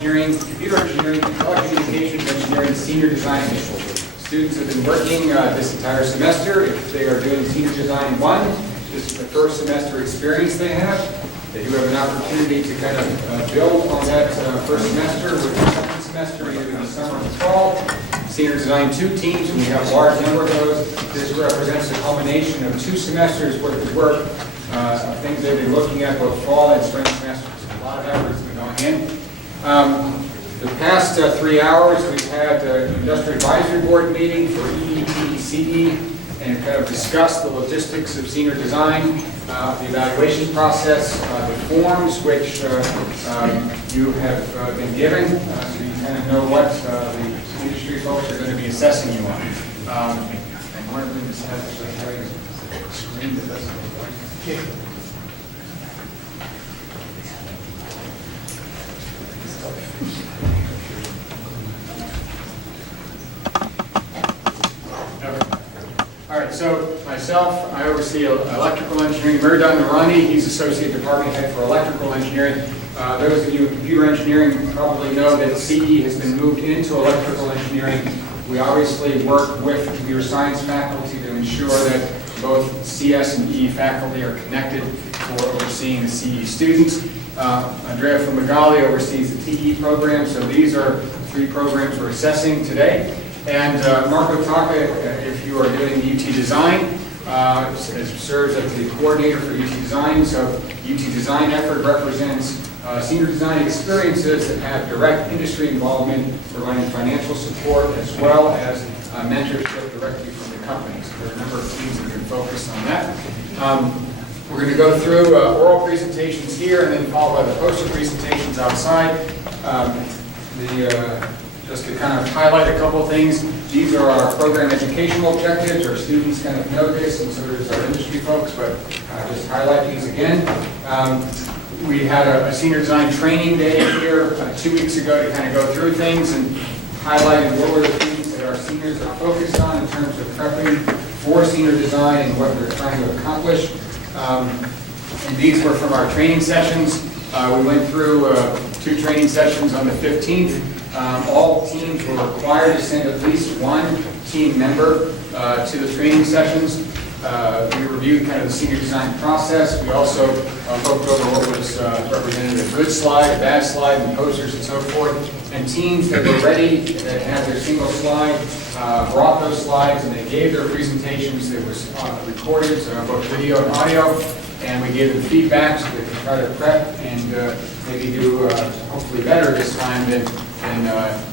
Engineering, Computer Engineering, Telecommunications Engineering Senior Design Initiative. Students have been working this entire semester. If they are doing Senior Design 1, this is the first semester experience they have. They do have an opportunity to kind of build on that first semester with the second semester, either in the summer or the fall. Senior Design 2 teams, and we have a large number of those. This represents a culmination of 2 semesters worth of work, things they've been looking at both fall and spring semesters. A lot of effort has been going in. The past 3 hours, we've had an Industrial Advisory Board meeting for EETCE and kind of discussed the logistics of senior design, the evaluation process, the forms which you have been given, so you kind of know what the industry folks are going to be assessing you on. And one of them is having a screen that doesn't look like. All right, so myself, I oversee electrical engineering. Murdan Narani, he's Associate Department Head for Electrical Engineering. Those of you in computer engineering probably know that CE has been moved into electrical engineering. We obviously work with computer science faculty to ensure that both CS and E faculty are connected for overseeing the CE students. Andrea Fumagalli oversees the TE program, so these are 3 programs we're assessing today. And Marco Taka, if you are doing UT Design, serves as the coordinator for UT Design. So UT Design effort represents senior design experiences that have direct industry involvement, providing financial support as well as mentorship directly from the companies. There are a number of teams that have been focused on that. We're going to go through oral presentations here and then followed by the poster presentations outside. Just to kind of highlight a couple of things, these are our program educational objectives. Our students kind of know this, and so does our industry folks, but just highlight these again. We had a senior design training day here 2 weeks ago to kind of go through things and highlighted what were the things that our seniors are focused on in terms of prepping for senior design and what they're trying to accomplish. And these were from our training sessions. We went through 2 training sessions on the 15th. All teams were required to send at least 1 team member to the training sessions. We reviewed kind of the senior design process. We also looked over what was represented a good slide, a bad slide, and posters and so forth. And teams that were ready, that had their single slide, brought those slides and they gave their presentations. It was recorded, so both video and audio. And we gave them feedback so they could try to prep and maybe do hopefully better this time than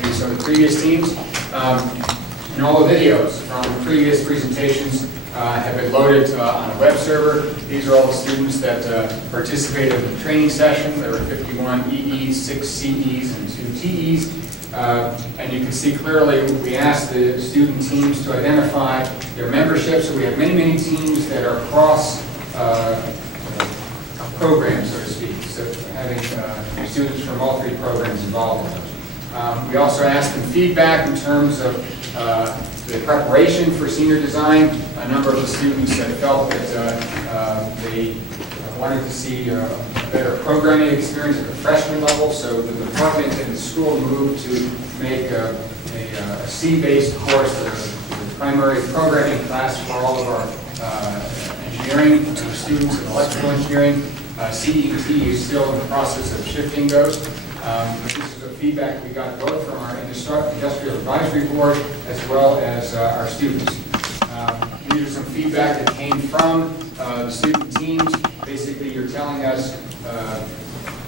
maybe some of the previous teams. And all the videos from the previous presentations have been loaded on a web server. These are all the students that participated in the training session. There were 51 EEs, 6 CEs, and 2 TEs. And you can see clearly we asked the student teams to identify their membership. So we have many, many teams that are cross programs, so to speak. So having students from all 3 programs involved in those. We also asked them feedback in terms of the preparation for senior design. A number of the students that felt that they wanted to see a better programming experience at the freshman level, so the department and the school moved to make a C-based course, the primary programming class for all of our engineering students and electrical engineering. CET is still in the process of shifting those. This is the feedback we got both from our Industrial Advisory Board as well as our students. These are some feedback that came from the student teams. Basically, you're telling us,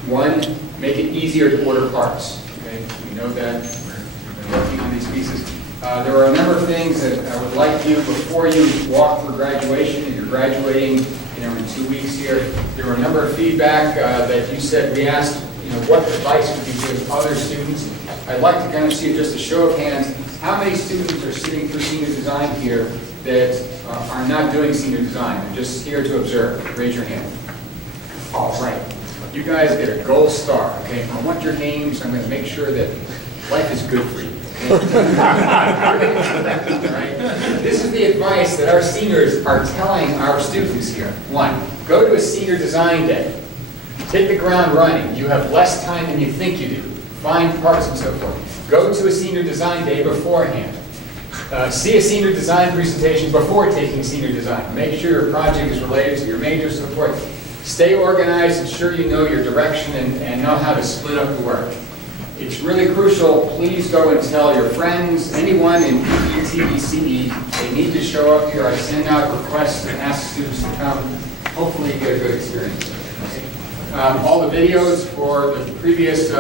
1, make it easier to order parts. Okay? We know that. We've been working on these pieces. There are a number of things that I would like you, before you walk through graduation, and you're graduating in 2 weeks here, there were a number of feedback that you said, we asked, what advice would you give other students? I'd like to kind of see just a show of hands, how many students are sitting through senior design here that are not doing senior design, they're just here to observe? Raise your hand. All right. You guys get a gold star, okay? I want your names. I'm going to make sure that life is good for you. Right? This is the advice that our seniors are telling our students here. 1, go to a senior design day. Hit the ground running. You have less time than you think you do. find parts and so forth. Go to a senior design day beforehand. See a senior design presentation before taking senior design. Make sure your project is related to your major, so forth. Stay organized, ensure you know your direction and know how to split up the work. It's really crucial, please go and tell your friends, anyone in UTDCE, they need to show up here. I send out requests and ask students to come. Hopefully you get a good experience. All the videos for the previous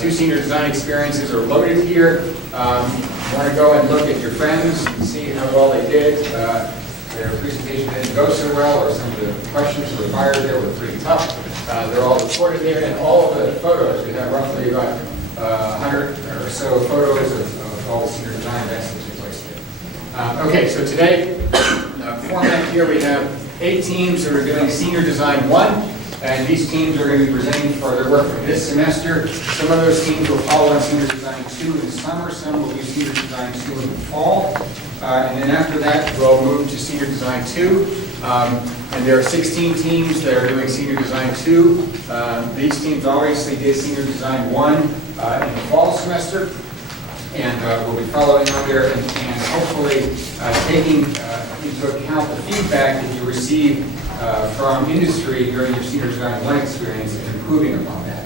2 senior design experiences are loaded here. You want to go and look at your friends and see how well they did. Their presentation didn't go so well, or some of the questions that were fired there were pretty tough. They're all recorded there, and all of the photos, we have roughly about 100 or so photos of all the senior design events that took place there. Okay, so today, format here, we have 8 teams that are doing Senior Design 1. And these teams are going to be presenting for their work for this semester. Some of those teams will follow on Senior Design 2 in the summer. Some will do Senior Design 2 in the fall. And then after that, we'll move to Senior Design 2. And there are 16 teams that are doing Senior Design 2. These teams obviously did Senior Design 1 in the fall semester. And we'll be following on there and hopefully taking into account the feedback that you receive from industry during your Senior Design 1 experience and improving upon that.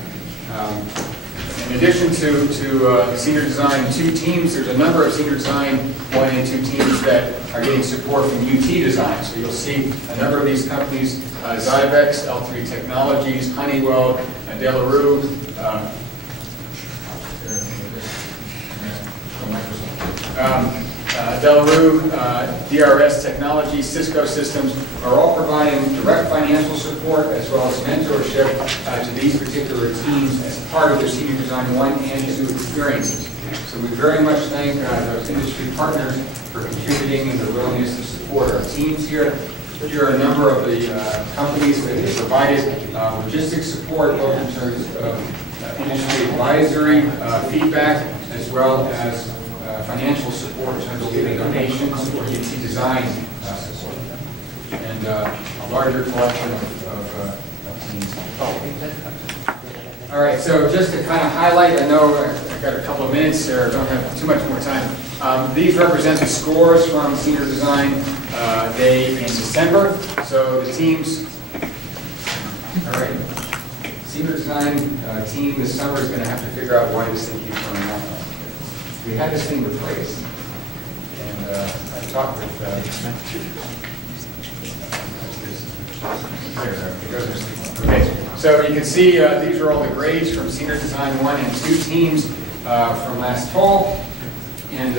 In addition to the Senior Design 2 teams, there's a number of Senior Design 1 and 2 teams that are getting support from UTDallas. So you'll see a number of these companies, Zybex, L3 Technologies, Honeywell, Delarue, Delarue, DRS Technology, Cisco Systems are all providing direct financial support as well as mentorship to these particular teams as part of their Senior Design 1 and 2 experiences. So we very much thank those industry partners for contributing and their willingness to support our teams here. Here are a number of the companies that have provided logistics support, both in terms of industry advisory feedback as well as financial support in terms of giving donations or UT design support, and a larger collection of teams. All right, so just to kind of highlight, I know I've got a couple of minutes here, I don't have too much more time. These represent the scores from Senior Design Day in December. So the teams, all right, Senior Design team this summer is going to have to figure out why this thing keeps going on. We had this thing replaced, and I talked with okay. So you can see these are all the grades from Senior Design 1 and 2 teams from last fall, and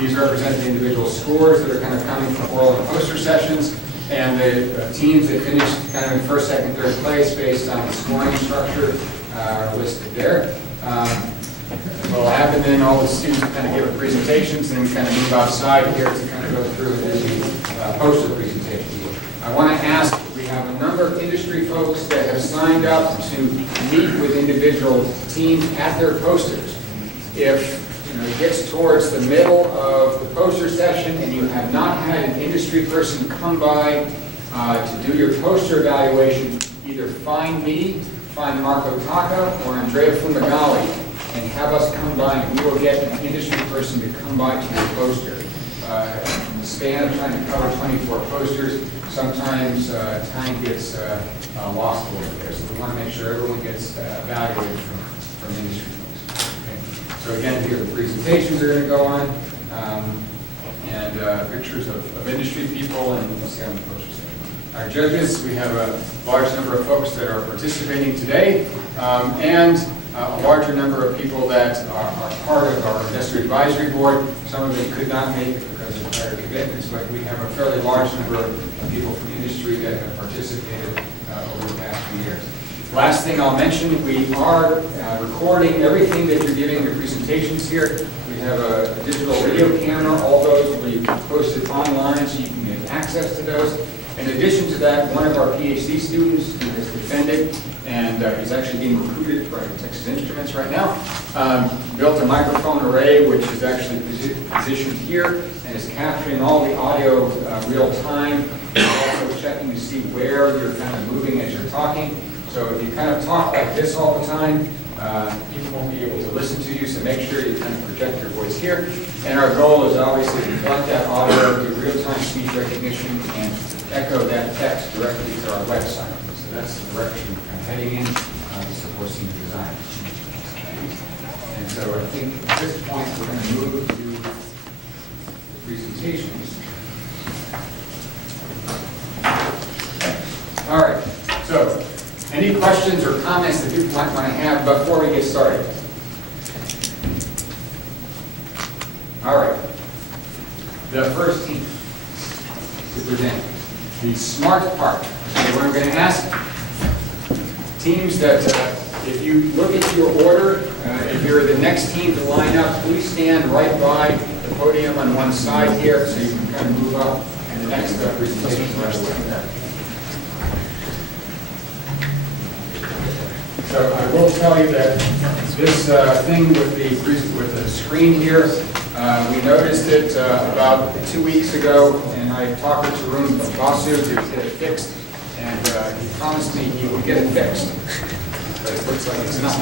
these represent the individual scores that are kind of coming from oral and poster sessions, and the teams that finished kind of in first, second, third place based on the scoring structure are listed there. What will happen then, all the students kind of give presentations and kind of move outside here to kind of go through the poster presentation. I want to ask, we have a number of industry folks that have signed up to meet with individual teams at their posters. If it gets towards the middle of the poster session and you have not had an industry person come by to do your poster evaluation, either find me, find Marco Taka or Andrea Fumagalli, and have us come by, and we will get an industry person to come by to your poster. In the span of trying to cover 24 posters, sometimes time gets lost a little bit there. So we want to make sure everyone gets evaluated from industry folks. Okay. So again, here the presentations are going to go on, and pictures of industry people, and we'll see on the posters. Our judges, we have a large number of folks that are participating today, and a larger number of people that are part of our investor advisory board. Some of them could not make it because of prior commitments, but we have a fairly large number of people from industry that have participated over the past few years. Last thing I'll mention, we are recording everything that you're giving your presentations here. We have a digital video camera. All those will be posted online so you can get access to those. In addition to that, one of our PhD students who has defended, and he's actually being recruited by Texas Instruments right now, built a microphone array which is actually positioned here and is capturing all the audio real time, and also checking to see where you're kind of moving as you're talking. So if you kind of talk like this all the time, people won't be able to listen to you, so make sure you kind of project your voice here. And our goal is obviously to collect that audio, do real-time speech recognition, and echo that text directly to our website. So that's the direction I'm heading in to support senior design. And so I think at this point we're going to move to the presentations. All right, so any questions or comments that you might want to have before we get started? All right, the first team to present, the smart part. Okay, what I'm going to ask teams that if you look at your order, if you're the next team to line up, please stand right by the podium on one side here so you can kind of move up and the next presentation right away. So I will tell you that this thing with the screen here, we noticed it about 2 weeks ago, and I talked to Tarun Basu to get it fixed, and he promised me he would get it fixed. But it looks like it's not.